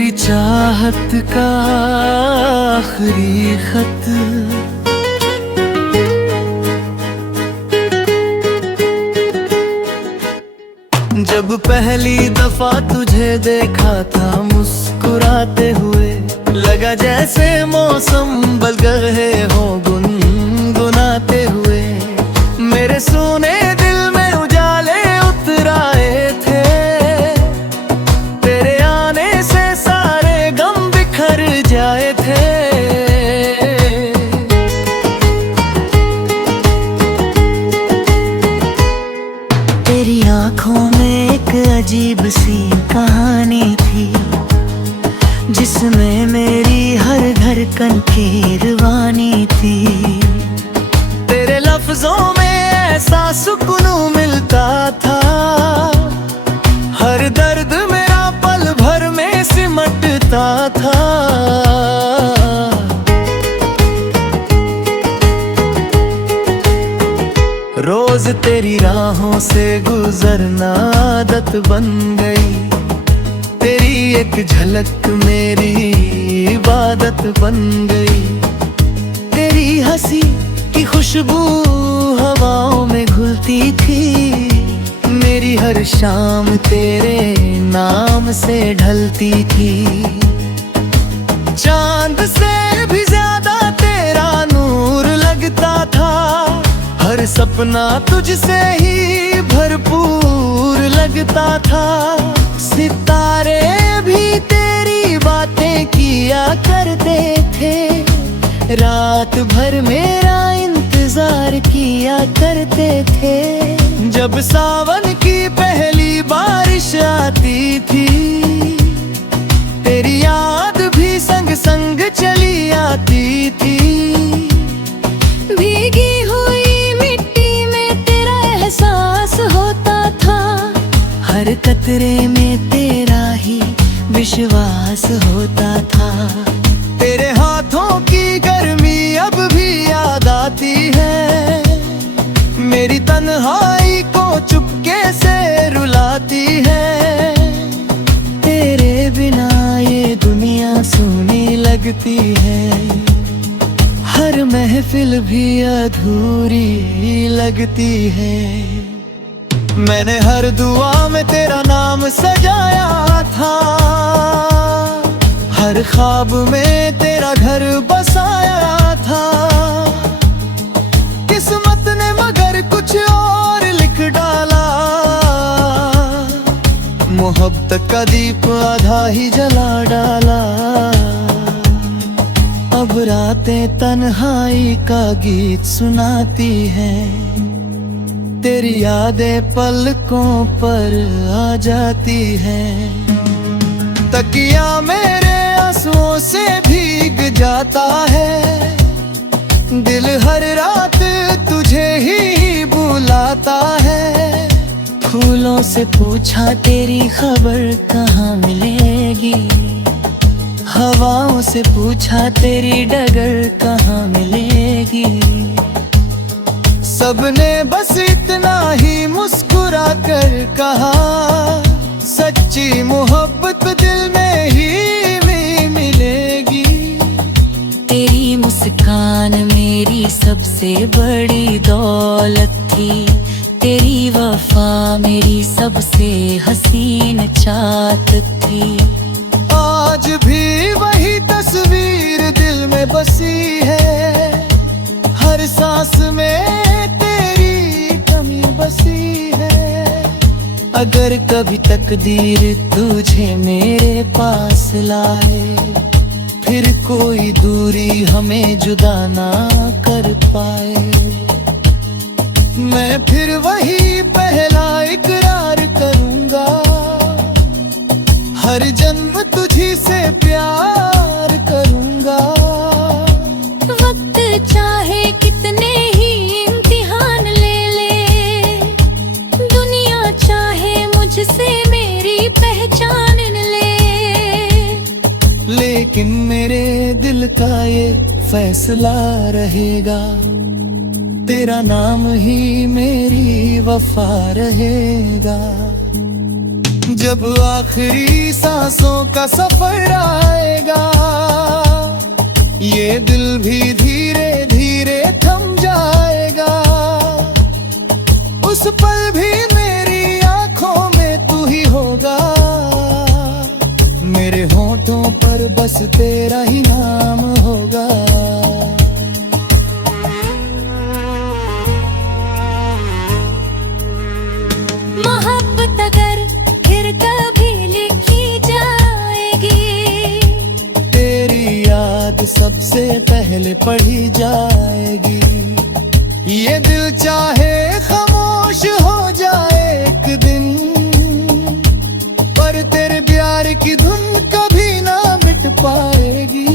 मेरी चाहत का आखिरी खत, जब पहली दफा तुझे देखा था मुस्कुराते हुए, लगा जैसे मौसम बदल गए हो गुनगुनाते हुए। मेरे सोने दिल में उजाले उतर आए थे, तेरे आने से सारे गम बिखर जाए थे। तेरी आंखों में एक अजीब सी कहानी थी, जिसमें मेरी हर धड़कन की रवानी थी। तेरे लफ्जों में ऐसा सुकून मिलता था, हर दर्द मेरा पल भर में सिमटता था। रोज तेरी राहों से गुजरना आदत बन गई, तेरी एक झलक मेरी इबादत बन गई। तेरी हंसी की खुशबू हवाओं में घुलती थी, मेरी हर शाम तेरे नाम से ढलती थी। चांद से भी ज्यादा तेरा नूर लगता था, हर सपना तुझसे ही भरपूर लगता था। सितारे भी तेरी बातें किया करते थे, रात भर मेरा इंतजार किया करते थे। जब सावन की पहली बारिश आती थी, तेरी याद भी संग संग चली आती थी। भीगी हुई मिट्टी में तेरा एहसास होता था, हर कतरे में तेरा ही विश्वास होता था। तेरे हाथों की गर्मी अब भी याद आती है, मेरी तन्हाई को चुपके से रुलाती है। तेरे बिना ये दुनिया सूनी लगती है, हर महफिल भी अधूरी लगती है। मैंने हर दुआ में तेरा नाम सजाया था, हर ख्वाब में तेरा घर बसाया था। किस्मत ने मगर कुछ और लिख डाला, मोहब्बत का दीप आधा ही जला डाला। अब रातें तन्हाई का गीत सुनाती हैं, तेरी यादें पलकों पर आ जाती हैं। तकिया मेरे आंसुओं से भीग जाता है, दिल हर रात तुझे ही बुलाता है। फूलों से पूछा तेरी खबर कहाँ मिलेगी, हवाओं से पूछा तेरी डगर कहाँ मिलेगी। सबने बस इतना ही मुस्कुरा कर कहा, सच्ची मोहब्बत दिल में ही मिलेगी। तेरी मुस्कान मेरी सबसे बड़ी दौलत थी, तेरी वफा मेरी सबसे हसीन चाहत थी। आज भी वही तस्वीर दिल में बसी है, हर सांस में तेरी कमी बसी है। अगर कभी तकदीर तुझे मेरे पास लाए, फिर कोई दूरी हमें जुदा ना कर पाए। मैं फिर वही पहला इकरार करूंगा, हर जन्म तुझी से प्यार करूंगा। वक्त चाहे कितने ही इम्तिहान ले ले, दुनिया चाहे मुझसे मेरी पहचान ले, लेकिन मेरे दिल का ये फैसला रहेगा, तेरा नाम ही मेरी वफा रहेगा। जब आखिरी सांसों का सफर आएगा, ये दिल भी धीरे धीरे थम जाएगा। उस पल भी मेरी आंखों में तू ही होगा, मेरे होठों पर बस तेरा ही नाम होगा। मोहब्बत अगर फिर कभी लिखी जाएगी, तेरी याद सबसे पहले पढ़ी जाएगी। ये दिल चाहे खामोश हो जाए एक दिन, पर तेरे प्यार की धुन कभी ना मिट पाएगी।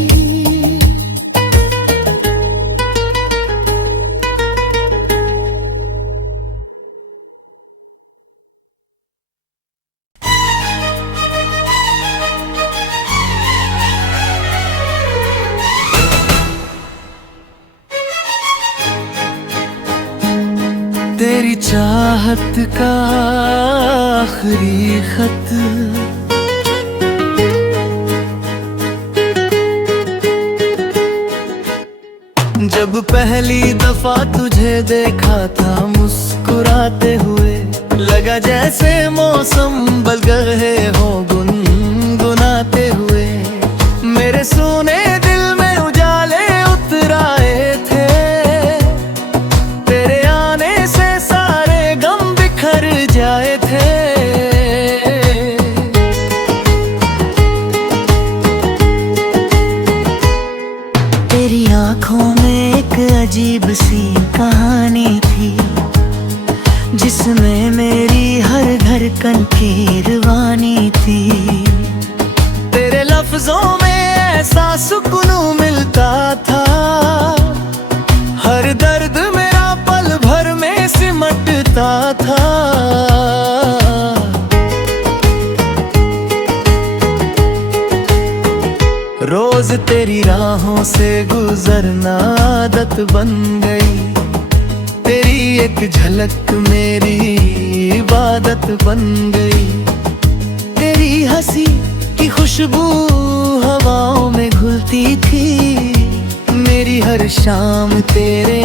तेरी चाहत का आखिरी खत, जब पहली दफा तुझे देखा था मुस्कुराते हुए, लगा जैसे मौसम बदल गए हो गुनगुनाते हुए। मेरे सोने दिल में उजाले उतर आए थे, तेरे आने से सारे गम बिखर जाए थे। तेरी आंखों में एक अजीब सी कहानी थी, जिसमें मेरी हर धड़कन की रवानी थी। तेरे लफ्जों में ऐसा सुकून मिलता था, हर दर्द मेरा पल भर में सिमटता था। रोज तेरी राहों से गुजरना आदत बन गई, तेरी एक झलक मेरी इबादत बन गई। तेरी हंसी की खुशबू हवाओं में घुलती थी, मेरी हर शाम तेरे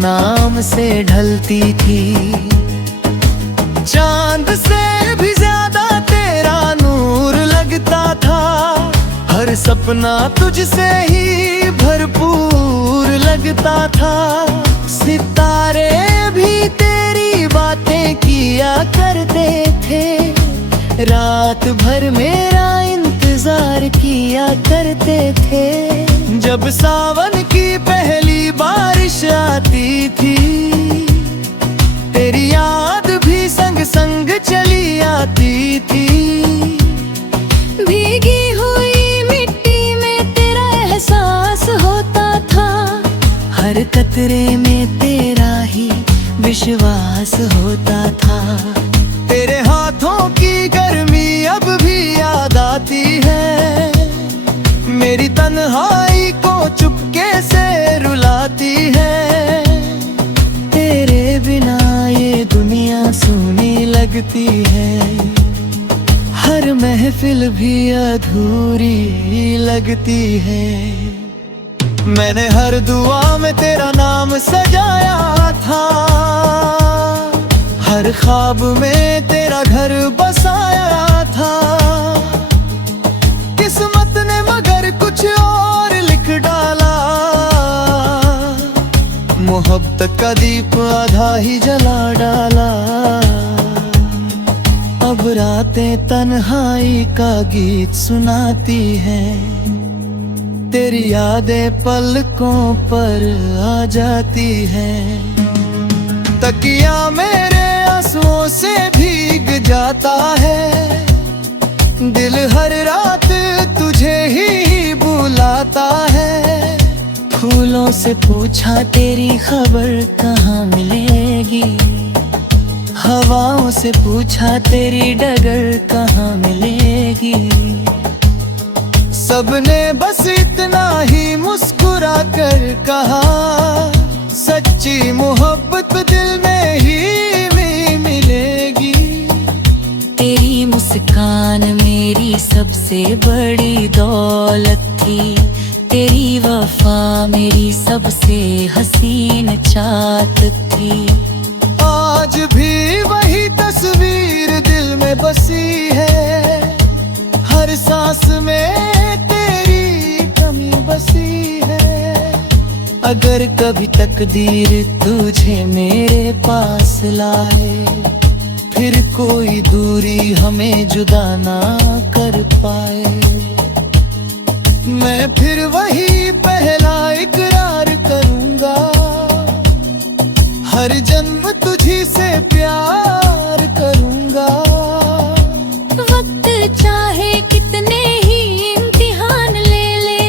नाम से ढलती थी। चांद से भी ज्यादा तेरा नूर लगता था, हर सपना तुझसे ही भरपूर लगता था। सितारे भी तेरी बातें किया करते थे, रात भर मेरा इंतजार किया करते थे। जब सावन की पहली बारिश आती थी, तेरी याद भी संग संग चली आती थी। भीगी हुई मिट्टी में तेरा एहसास होता था, हर कतरे में तेरा ही विश्वास होता था। तेरे हाथों की गर्मी अब भी याद आती है, मेरी तन्हाई को चुपके से रुलाती है। तेरे बिना ये दुनिया सूनी लगती है, हर महफिल भी अधूरी लगती है। मैंने हर दुआ में तेरा नाम सजाया था, हर ख्वाब में तेरा घर बसाया था। किस्मत ने मगर कुछ और लिख डाला, मोहब्बत का दीप आधा ही जला डाला। अब रातें तन्हाई का गीत सुनाती हैं, तेरी यादें पलकों पर आ जाती हैं। तकिया मेरे आंसुओं से भीग जाता है, दिल हर रात तुझे ही बुलाता है। फूलों से पूछा तेरी खबर कहाँ मिलेगी, हवाओं से पूछा तेरी डगर कहाँ मिलेगी। सबने बस इतना ही मुस्कुरा कर कहा, सच्ची मोहब्बत दिल में ही मिलेगी। तेरी मुस्कान सबसे बड़ी दौलत थी। तेरी वफा मेरी सबसे हसीन चाहत थी। आज भी वही तस्वीर दिल में बसी है, हर सांस में तेरी कमी बसी है। अगर कभी तकदीर तुझे मेरे पास लाए, फिर कोई दूरी हमें जुदा ना कर पाए। मैं फिर वही पहला इकरार करूंगा, हर जन्म तुझी से प्यार करूंगा। वक्त चाहे कितने ही इम्तिहान ले ले,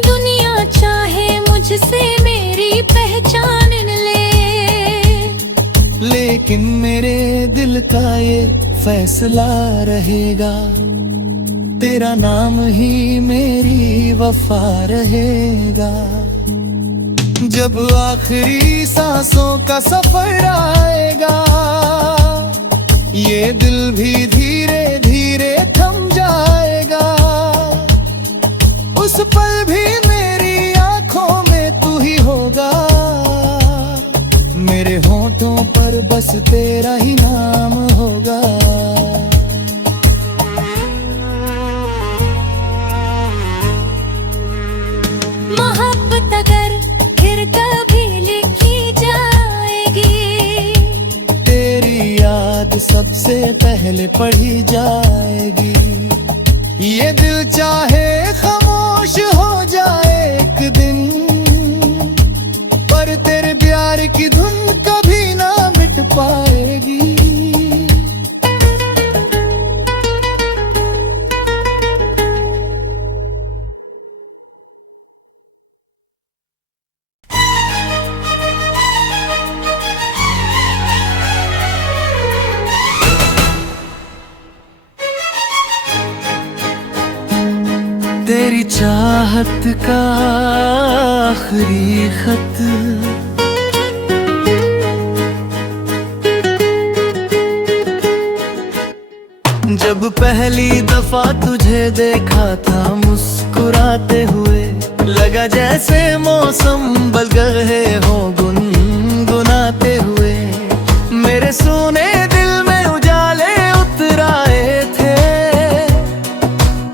दुनिया चाहे मुझसे मेरी पहचान ले, लेकिन मेरे दिल का ये फैसला रहेगा, तेरा नाम ही मेरी वफा रहेगा। जब आखिरी सांसों का सफर आएगा, ये दिल भी धीरे धीरे थम जाएगा। उस पल भी मेरी आंखों में तू ही होगा, मेरे होठों पर बस तेरा ही नाम होगा। मोहब्बत अगर फिर कभी लिखी जाएगी, तेरी याद सबसे पहले पढ़ी जाएगी। ये दिल चाहे खामोश हो जाए एक दिन, पर तेरे प्यार की धुन कभी ना मिट पाएगी। तेरी चाहत का आखिरी खत, जब पहली दफा तुझे देखा था मुस्कुराते हुए, लगा जैसे मौसम बदल गए हो गुनगुनाते हुए। मेरे सोने दिल में उजाले उतर आए थे,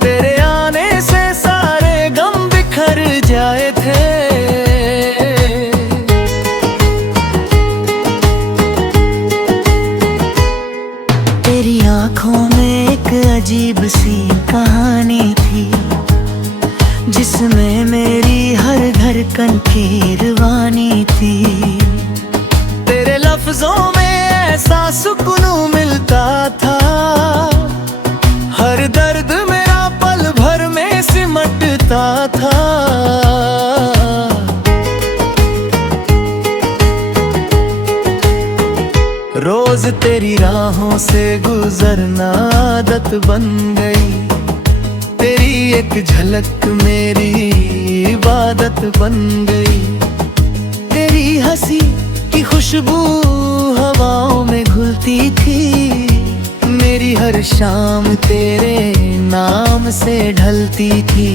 तेरे आने से सारे गम बिखर जाए थे। तेरी आंखों में एक अजीब सी कहानी थी, जिसमें मेरी हर धड़कन की रवानी थी। तेरे लफ्जों में ऐसा सुकून मिलता था, हर दर्द मेरा पल भर में सिमटता था। रोज तेरी राहों से गुजरना आदत बन गई, तेरी एक झलक मेरी इबादत बन गई। तेरी हंसी की खुशबू हवाओं में घुलती थी, मेरी हर शाम तेरे नाम से ढलती थी।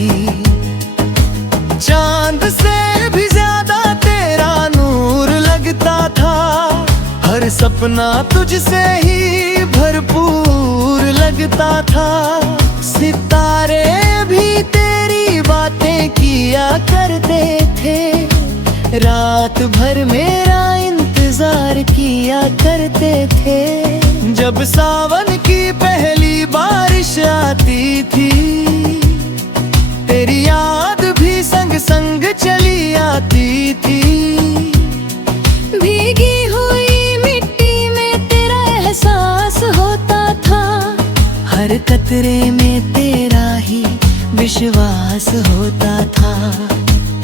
चांद से भी ज्यादा तेरा नूर लगता था, हर सपना तुझसे ही भरपूर लगता था। सितारे भी तेरी बातें किया करते थे, रात भर मेरा इंतजार किया करते थे। जब सावन की पहली बारिश आती थी, तेरी याद भी संग संग चली आती थी। भीगी हुई मिट्टी में तेरा एहसास होता था, हर कतरे में तेरा ही विश्वास होता था।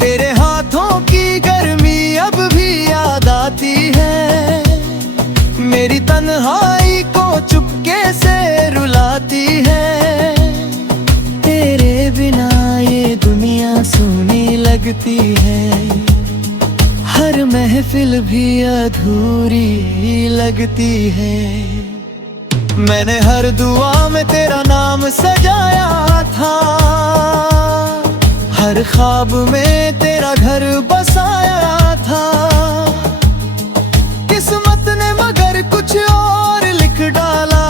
तेरे हाथों की गर्मी अब भी याद आती है, मेरी तन्हाई को चुपके से रुलाती है। तेरे बिना ये दुनिया सूनी लगती है, हर महफिल भी अधूरी लगती है। मैंने हर दुआ में तेरा नाम सजाया था, हर ख्वाब में तेरा घर बसाया था। किस्मत ने मगर कुछ और लिख डाला,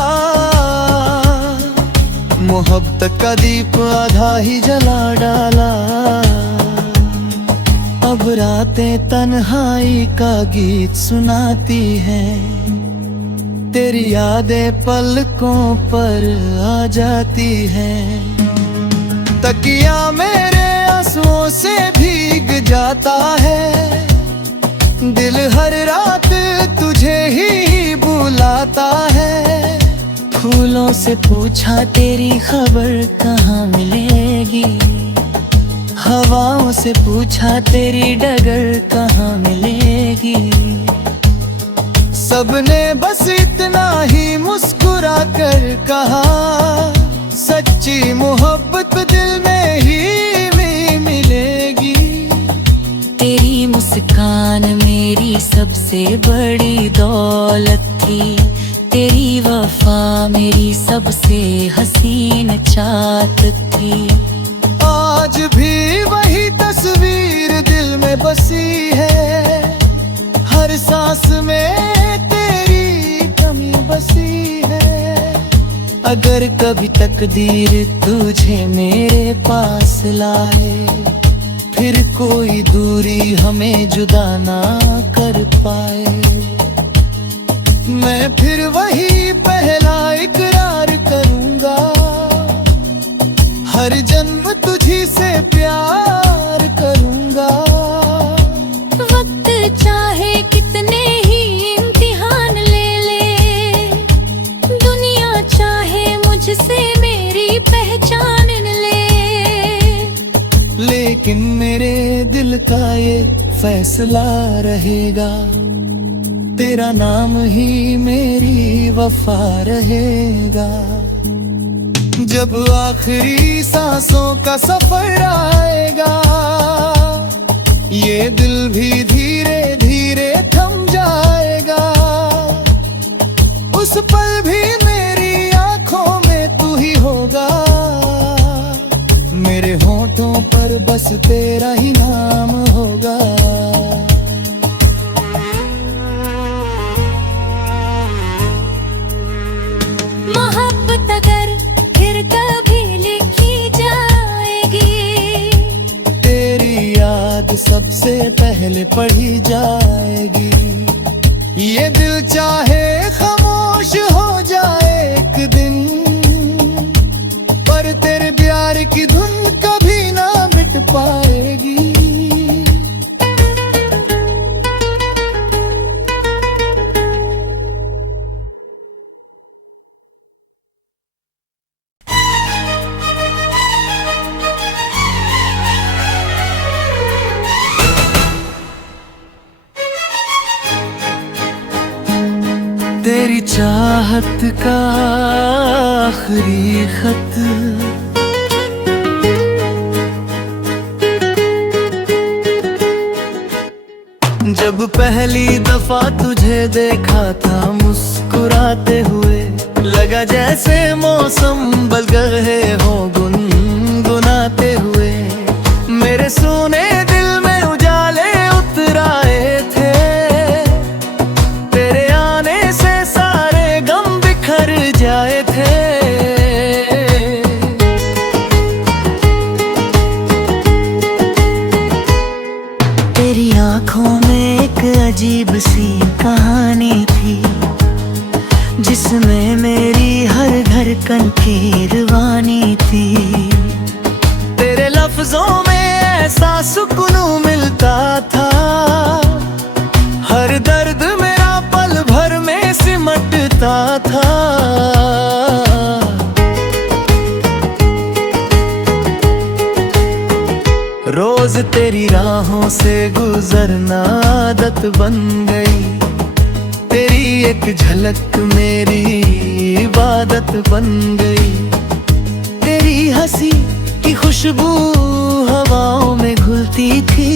मोहब्बत का दीप आधा ही जला डाला। अब रातें तन्हाई का गीत सुनाती हैं, तेरी यादें पलकों पर आ जाती हैं। तकिया मेरे आंसुओं से भीग जाता है, दिल हर रात तुझे ही बुलाता है। फूलों से पूछा तेरी खबर कहाँ मिलेगी, हवाओं से पूछा तेरी डगर कहाँ मिलेगी। सबने बस इतना ही मुस्कुरा कर कहा, सच्ची मोहब्बत दिल में ही मिलेगी। तेरी मुस्कान मेरी सबसे बड़ी दौलत थी, तेरी वफा मेरी सबसे हसीन चाहत थी। आज भी वही तस्वीर दिल में बसी है, हर सांस में तेरी कमी बसी है। अगर कभी तकदीर तुझे मेरे पास लाए, फिर कोई दूरी हमें जुदा ना कर पाए। मैं फिर वही पहला इकरार करूंगा, हर जन्म तुझी से प्यार करूंगा। वक्त चाहे कितने ही इम्तिहान ले ले, दुनिया चाहे मुझसे मेरी पहचान ले, लेकिन मेरे दिल का ये फैसला रहेगा, तेरा नाम ही मेरी वफा रहेगा। जब आखिरी सांसों का सफर आएगा, ये दिल भी धीरे धीरे थम जाएगा। उस पल भी मेरी आंखों में तू ही होगा, मेरे होठों पर बस तेरा ही नाम होगा। मोहब्बत अगर फिर कभी लिखी जाएगी, तेरी याद सबसे पहले पढ़ी जाएगी। ये दिल चाहे खामोश हो जाए एक दिन, पर तेरे प्यार की धुन कभी ना मिट पाएगी। तेरी चाहत का आखिरी खत, जब पहली दफा तुझे देखा था मुस्कुराते हुए, लगा जैसे मौसम बदल गए हो गुनगुनाते हुए। मेरे सुने दिल में उजाले उतर आए थे, तेरे आने से सारे गम बिखर जाए थे। तेरी आंखों में एक अजीब सी कहानी थी, जिसमें मेरी हर धड़कन की रवानी थी। तेरे लफ्जों में ऐसा सुकून मिलता था, हर दर्द मेरा पल भर में सिमटता था। रोज तेरी राहों से गुजरना आदत बन गई, तेरी एक झलक मेरी इबादत बन गई। तेरी हंसी की खुशबू हवाओं में घुलती थी,